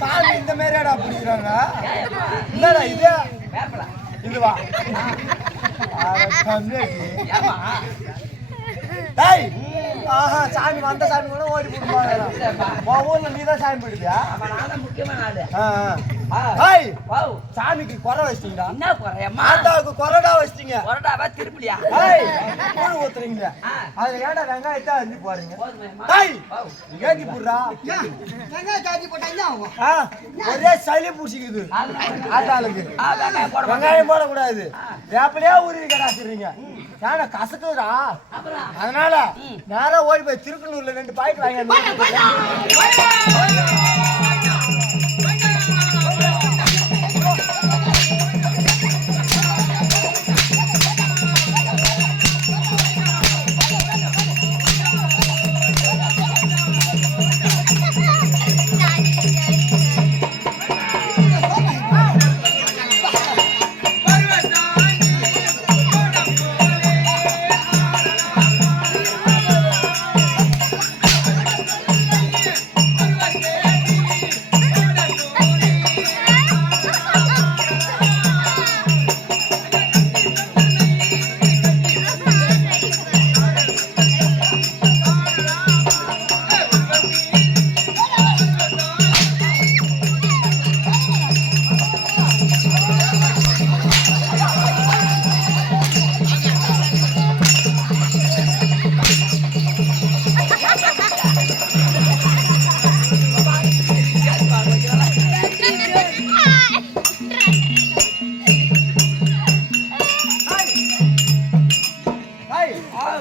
சாமி இந்த மாதிரியாடா பிடிக்கிறாங்க என்னடா இது இதுவா ஆஹா சாமி வந்த சாமி கூட ஓடி போடுவாங்க ஊர்ல நீதான் சாமி போயிடுவியா சாமிக்கு குறை வச்சிட்டீங்களா என்ன குறையா மாதாவுக்கு கொரடா வச்சிட்டீங்க கொரடாவா திருப்பலியா கூழ் ஊத்துறீங்க அதுல ஏன்டா வெங்காயத்தை அஞ்சு போறீங்க ஏஞ்சி போடுறா வெங்காயம் காய்ச்சி போட்டா என்ன ஆகும் ஒரே சளி பூசிக்குது ஆத்தாளுக்கு வெங்காயம் போடக்கூடாது வேப்பிலையா ஊறி கடாச்சிடுறீங்க ஏன்னா கசக்குதுடா அதனால நேரம் ஓடி போய் திருக்கனூர்ல 2 பாக்கெட் வாங்கி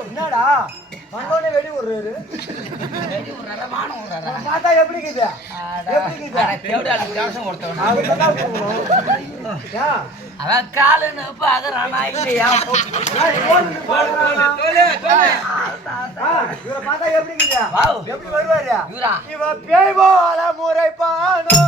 என்னடா வந்தோடனே வெடி விடுறாரு பார்த்தா எப்படி இருக்குது அவன் காலுன்னு பாக்குறானா இல்லையா பார்த்தா எப்படி இருக்குது எப்படி வருவாரு இவ பேய் போல முறைப்பானோ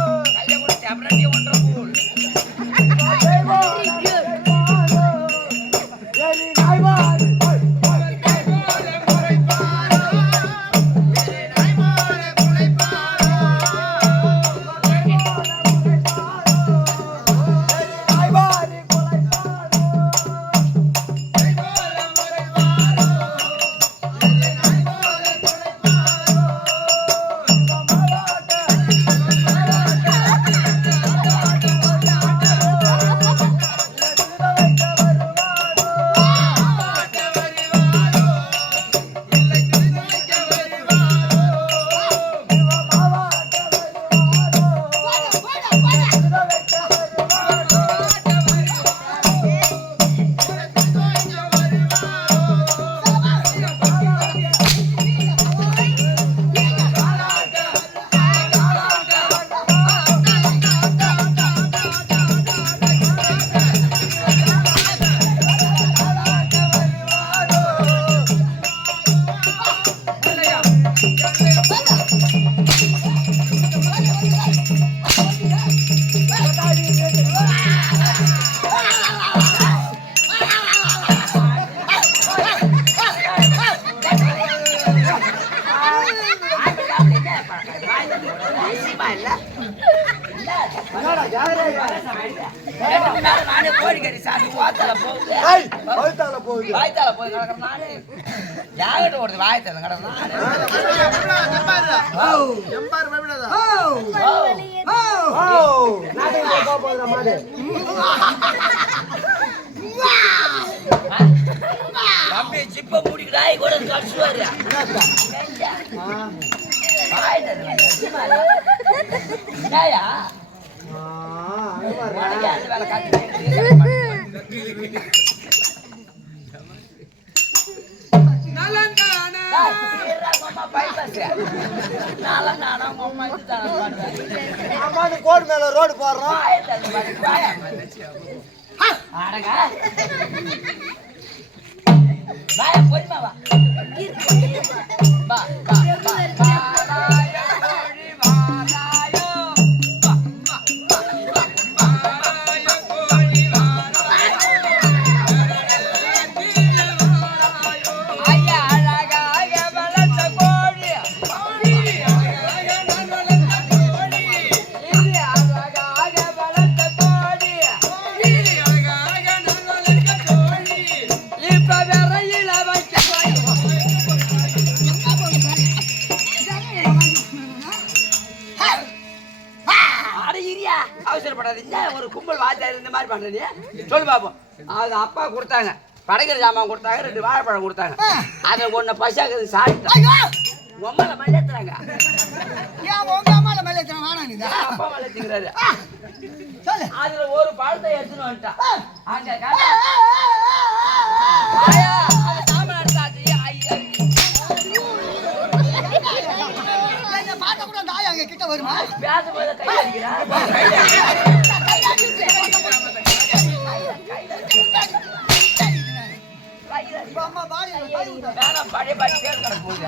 நானே கோழிக்கறி சாப்பிட்டு வாய்த்தால போகுது வாய்த்தால போய் கிடக்குற நானே யாகிட்ட ஓடுது வாய்த்தால கிடக்குற தம்பி சிப்ப மூடிக்கிறாய் கூட கடிச்சுவாரு வாய்த்தாயா நலங்கா அம்மானு கோடு மேல ரோடு போடுறோம். ஒரு கும்பல் வாத்தியார் இந்த மாதிரி பண்றீங்க சொல்லு பாப்போம். அது அப்பா கொடுத்தாங்க, படைக்கிற ஜாமான் கொடுத்தாங்க, 2 வாழைப்பழம் கொடுத்தாங்க. அதை ஒண்ணு பசாக்கு சாப்பிட்டாங்க. உம்மல மல்லேத்துறாங்க. உங்க அம்மால மேல அப்பா மல்லேத்துக்கிறாரு. அதுல ஒரு பழத்தை எடுத்துன்னு வந்துட்டான். அங்க சாமான் எடுத்தாச்சு. பார்க்க கூட அந்த ஆயா அங்க கிட்ட வருமா? பேசும்போது கை அடிக்கிறா. பழைய பாடி தேல் கடை போகுது.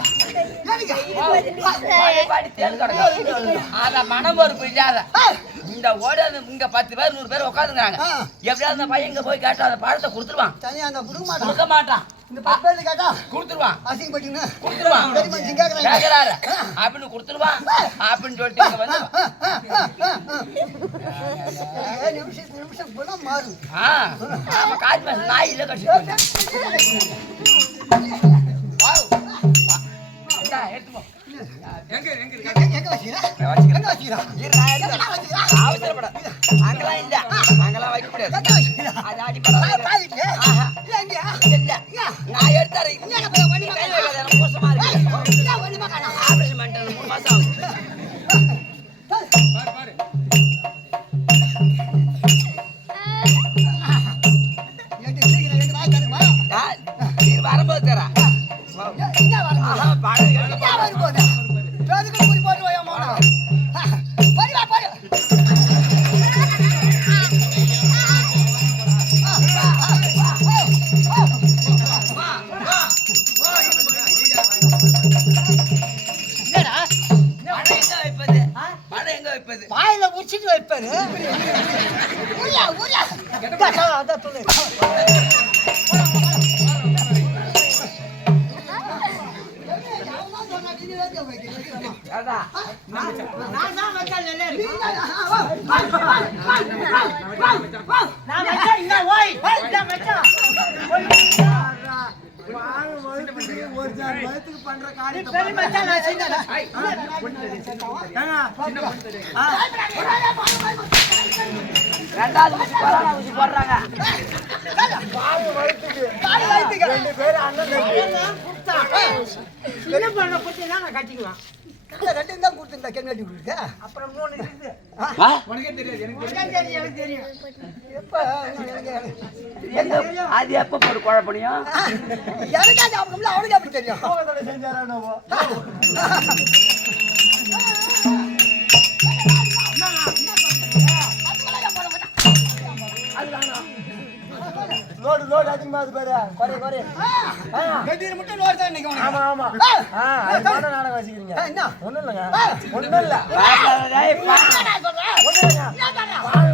அத மனமொறுப்பு இல்லாத இந்த ஓடாது இங்க 10 பேர் 100 பேர் உட்காந்துங்கிறாங்க. எப்படியாவது அந்த பையன் இங்க போய் கேட்டா அந்த பழத்தை கொடுத்துருவான். கொடுக்க மாட்டான். இந்த 10 பேர் கேட்டா கொடுத்துருவான். அசிங்கப்பட்டீங்க கொடுத்துருவான். கேக்குறாரு அப்படின்னு கொடுத்துருவான் அப்படின்னு சொல்லிட்டு இங்க வந்து நிமிஷம் போனா மாறும். நம்ம காசு பேச நாய் இல்ல கட்சி எடுத்துப்போம். அவசரப்பட அங்கெல்லாம் இல்ல, அங்கெல்லாம் வைக்க முடியாது. அது அடிப்படை நான் எடுத்தாரு மோசமா இருக்கு. ஆபரேஷன் பண்ணிட்டேன் 3 மாசம் ஆகுது. வரும்போது தர வாயில உச்சிட்டு வைப்பாரு. பண்ற காரியத்தை ரெண்டாவது ஊசி கொரோனா ஊசி போடுறாங்க. 2 பேர் அண்ணன் என்ன பண்ண பத்தி நான் கட்டிக்குவேன். ரெண்டு தான் கொடுத்துருந்தா கட்டி கொடுக்க. அப்புறம் 3 இருக்குது. உனக்கே தெரியாது, எனக்கு தெரியும். அது எப்ப போடு குழப்பணியும் எனக்கா சாப்பிடும்ல அவனுக்கு அப்படி தெரியும். லோடு லோடு அதிகமாகுது பாரு. குறை குறை கட்டியில மட்டும் லோடு தான் நினைக்கும். ஆமா ஆமா. அதுதான நாடகம் வச்சுக்கிறீங்க. என்ன ஒண்ணும் இல்லைங்க, ஒண்ணும் இல்ல.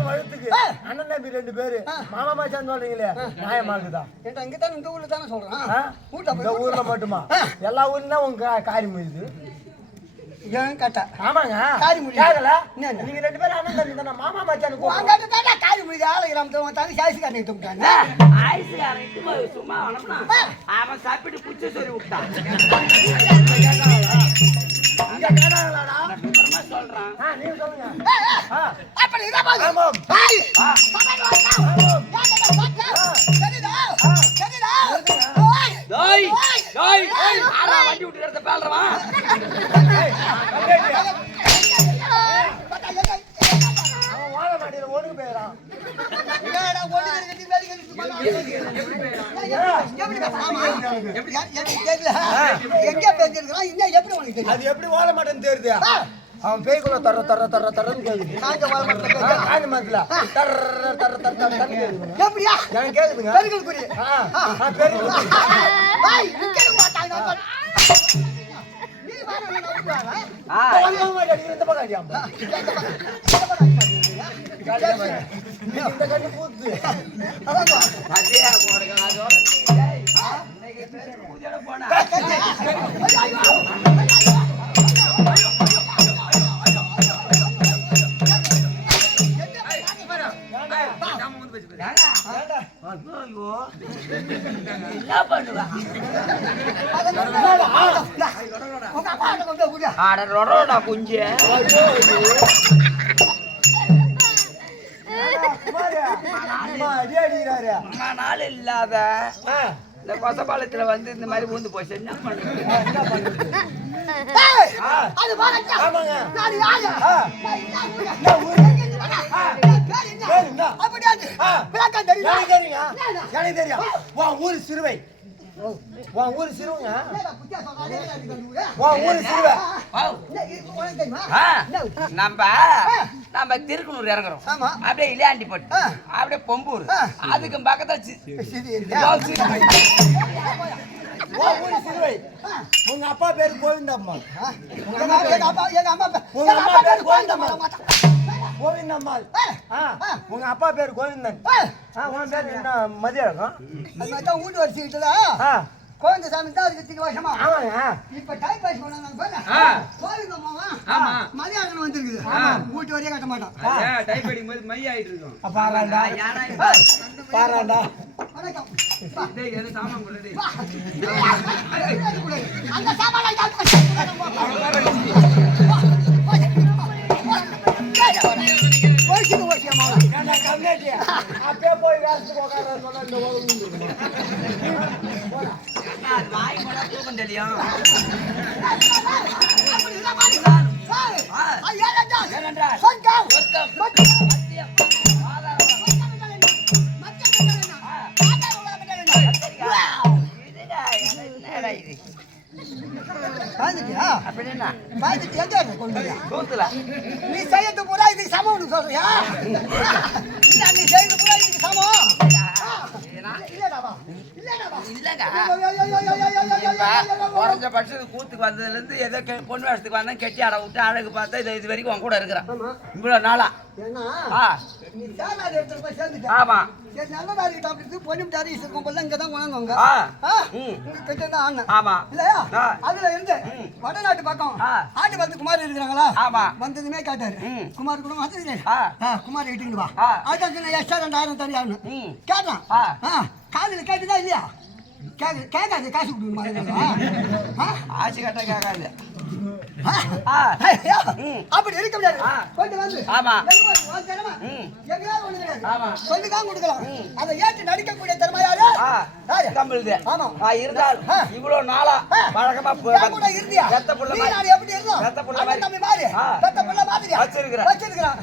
வழுத்துக்கு அண்ணன் தம்பி 2 பேரு மாமா மச்சான் சொல்றீங்களே, நியாயமாக்குதா? இங்கதான் இந்த ஊர்ல தானே சொல்றேன். இந்த ஊர்ல மட்டுமா? எல்லா ஊர்லயும் உங்க காரி முடியுது. கட்ட ஆமாங்க, காரி முடியும். கேட்கல நீங்க 2 பேரும் அண்ணன் தம்பி தானே, மாமா மச்சான் காரி முடியுது. ஆளுகிராமத்துல தனி சாய்ஸ் காட்டி விட்டுட்டாங்க. சும்மா அவன் சாப்பிட்டு புச்சு சொல்லி விட்டான். சொல்றான் நீங்க சொல்லுங்க. வண்டி விட்டு பேல்றவா அவன் வாழ மாட்டியில ஒடுக்கு போயிடறான். என்னடா ஓடி கட்டி வேலை கட்டி எப்படி பேசாமா எனக்கு தெரியல எங்க பேசிருக்கான் இன்னும் எப்படி உனக்கு தெரியும் அது எப்படி ஓட மாட்டேன்னு தெரியுது அவன் பேய்க்குள்ள தர தர தர தரன்னு கேக்குது காஞ்ச வாழ மாட்டேன் காஞ்ச மாட்டல தர தர தர தர தரன்னு கேக்குது எப்படியா எனக்கு கேக்குதுங்க பெருகல் குறி பெருகல் பாய் நிக்கவே மாட்டாங்க நீ வாங்க நான் விட்டுறேன் இந்த பக்கம் அடியாம இந்த கண்ணு பூத்து அதே போடுங்க அதோட இன்னைக்கு பூஜையோட போனா என்ன பண்ணுவா ஆட ரொடோடா குஞ்சு அம்மா நாள் இல்லாத இந்த கொசபாலத்துல வந்து இந்த மாதிரி ஊந்து போச்சு என்ன பண்ணுறது எனக்கு தெரியும் உன் ஊரு சிறுவை உன் ஊரு சிறுவங்க உன் ஊரு சிறுவை நம்ம திருக்குனூர் இறங்குறோம் அப்படியே இளையாண்டிப்பட்டு அப்படியே பொம்பூர் அதுக்கு பக்கத்துல உன் ஊரு சிறுவை உங்க அப்பா பேரு கோவிந்தம்மா எங்க அம்மா பேரு கோவிந்தம்மா கோவிந்தம்மாள் உங்க அப்பா பேரு கோவிந்தன் உன் பேரு என்ன மதியம் அதுதான் வீட்டு வரிசைட்டுல கோவிந்த சாமி தான் அதுக்கு திக்கு வருஷமா இப்ப டைம் பாஸ் பண்ணாங்க கோவிந்தம்மாவா மதியானம் வந்துருக்குது வீட்டு வரையே கட்ட மாட்டோம் டைப் அடிக்கும்போது மை ஆயிட்டு இருக்கும் பாராண்டா பாராண்டா வணக்கம் சாமான் கொடுத்து அந்த சாமான அப்பே போய் வேலைக்கு உட்கார இந்த வாய் கூட தூக்கம் தெரியும் அப்படின்னா நீ செய்யறது பூரா இதுக்கு சமம் சொல்றியா நீ செய்யறது பூரா இதுக்கு சமம் குறைஞ்ச பட்சத்துக்கு கூத்துக்கு வந்ததுல இருந்து ஏதோ பொண்ணு வேஷத்துக்கு வந்தா கெட்டி அடை விட்டு அழகு பார்த்தா இது வரைக்கும் உன் கூட இருக்கிறான் இவ்வளவு நாளா ஆமா அதுல இருந்து வடநாட்டு பக்கம் ஆட்டு பார்த்து குமார் இருக்கிறாங்களா வந்ததுமே காட்டாரு குமார் கூட குமார் இட்டுக்கிட்டு வா அதுக்கு எக்ஸ்ட்ரா 2000 தனியாகணும் கேட்டான் காதுல கேட்டுதான் இல்லையா கேட்காது காசு கொடுக்கணுமா ஆட்சி கட்ட கேட்காது அப்படி இருக்க முடியாது கொஞ்சம் வந்து ஆமா சொல்லிதான் கொடுக்கலாம் அதை ஏற்று நடிக்கக்கூடிய திறமை யாரு தமிழ்து ஆமா இருந்தால் இவ்வளவு நாளா பழக்கமா கூட இருந்தியா எப்படி இருந்தோம் தம்பி மாதிரி வச்சிருக்கிறான்